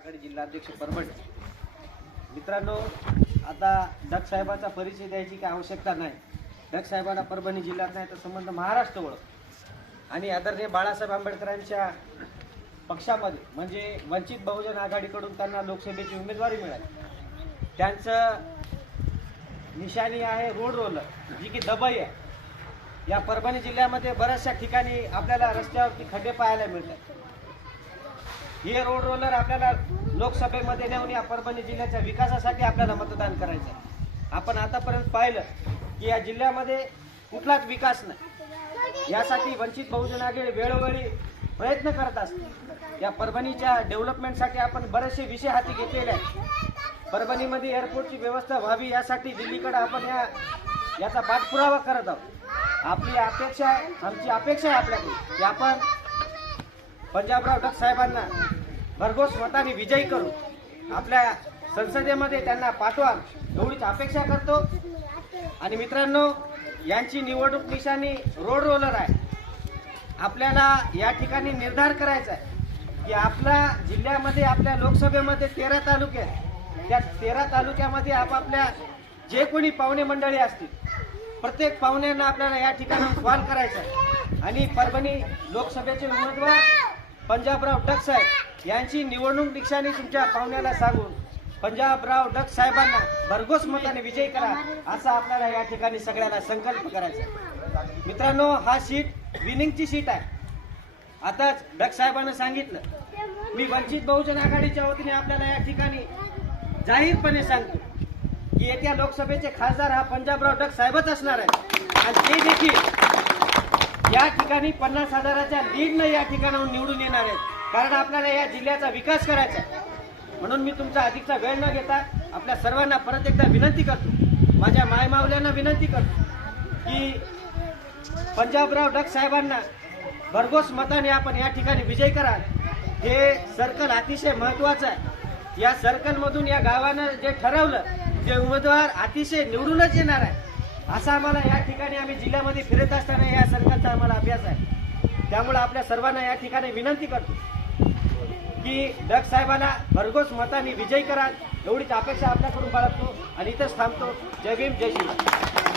आघाडी जिल्हाध्यक्ष परभणी. मित्रांनो आता डग साहेबाचा परिचय द्यायची काही आवश्यकता नाही. डग साहेबांना परभणी जिल्ह्यात नाही तर संबंध महाराष्ट्र ओळख आणि आदरणीय बाळासाहेब आंबेडकरांच्या पक्षामध्ये म्हणजे वंचित बहुजन आघाडीकडून त्यांना लोकसभेची उमेदवारी मिळाली. त्यांचं निशाणी आहे रोड रोलर जी की दबई आहे. या परभणी जिल्ह्यामध्ये बऱ्याचशा ठिकाणी आपल्याला रस्त्यावरती खड्डे पाहायला मिळतात. हे रोड रोलर आपल्याला लोकसभेमध्ये नेऊन या परभणी जिल्ह्याच्या विकासासाठी आपल्याला मतदान करायचं आहे. आपण आतापर्यंत पाहिलं की या जिल्ह्यामध्ये कुठलाच विकास नाही. यासाठी वंचित बहुजन आघाडी वेळोवेळी प्रयत्न करत असते. या परभणीच्या डेव्हलपमेंटसाठी आपण बरेचसे विषय हाती घेतलेले आहेत. परभणीमध्ये एअरपोर्टची व्यवस्था व्हावी यासाठी दिल्लीकडे आपण या याचा पाठपुरावा करत आहोत. आपली अपेक्षा आहे आमची अपेक्षा आहे आपल्याकडे की आपण पंजाबराव डक साहेबांना भरघोस मताने विजयी करू. आपल्या संसदेमध्ये त्यांना पाठवा एवढीच अपेक्षा करतो. आणि मित्रांनो यांची निवडणूक निशाणी रोड रोलर आहे. आपल्याला या ठिकाणी निर्धार करायचा आहे की आपल्या जिल्ह्यामध्ये आपल्या लोकसभेमध्ये तेरा तालुके आहेत. त्या तेरा तालुक्यामध्ये आपापल्या जे कोणी पाहुणे मंडळी असतील प्रत्येक पाहुण्यांना आपल्याला या ठिकाणी कॉल करायचा आहे. आणि परभणी लोकसभेचे उमेदवार पंजाबराव डक साहेब यांची निवडणूक निक्षाने तुमच्या पाहुण्याला सांगून पंजाबराव डक साहेबांना भरघोस मताने विजय करा असा आपल्याला या ठिकाणी सगळ्यांना संकल्प करायचा मित्रांनो हा सीट विनिंगची सीट आहे. आताच डक साहेबांना सांगितलं मी वंचित बहुजन आघाडीच्या वतीने आपल्याला या ठिकाणी जाहीरपणे सांगतो की येत्या लोकसभेचे खासदार हा पंजाबराव डक साहेबच असणार आहे. आणि ते देखील या ठिकाणी पन्नास हजाराच्या लीडनं या ठिकाणाहून निवडून येणार आहेत. कारण आपल्याला या जिल्ह्याचा विकास करायचा आहे. म्हणून मी तुमचा अधिकचा वेळ न घेता आपल्या सर्वांना परत एकदा विनंती करतो. माझ्या मायमावल्यांना विनंती करतो की पंजाबराव डक साहेबांना भरघोस मताने आपण या ठिकाणी विजय करा. हे सर्कल अतिशय महत्वाचं आहे. या सर्कलमधून या गावानं जे ठरवलं ते उमेदवार अतिशय निवडूनच येणार आहे. असा आम्हाला या ठिकाणी आम्ही जिल्ह्यामध्ये फिरत असताना या सरकारचा आम्हाला अभ्यास आहे. त्यामुळे आपल्या सर्वांना या ठिकाणी विनंती करतो की डग साहेबांना भरघोस मताने विजयी करा एवढीच अपेक्षा आपल्याकडून बाळगतो आणि इथंच थांबतो. जय भीम जय श्रीराम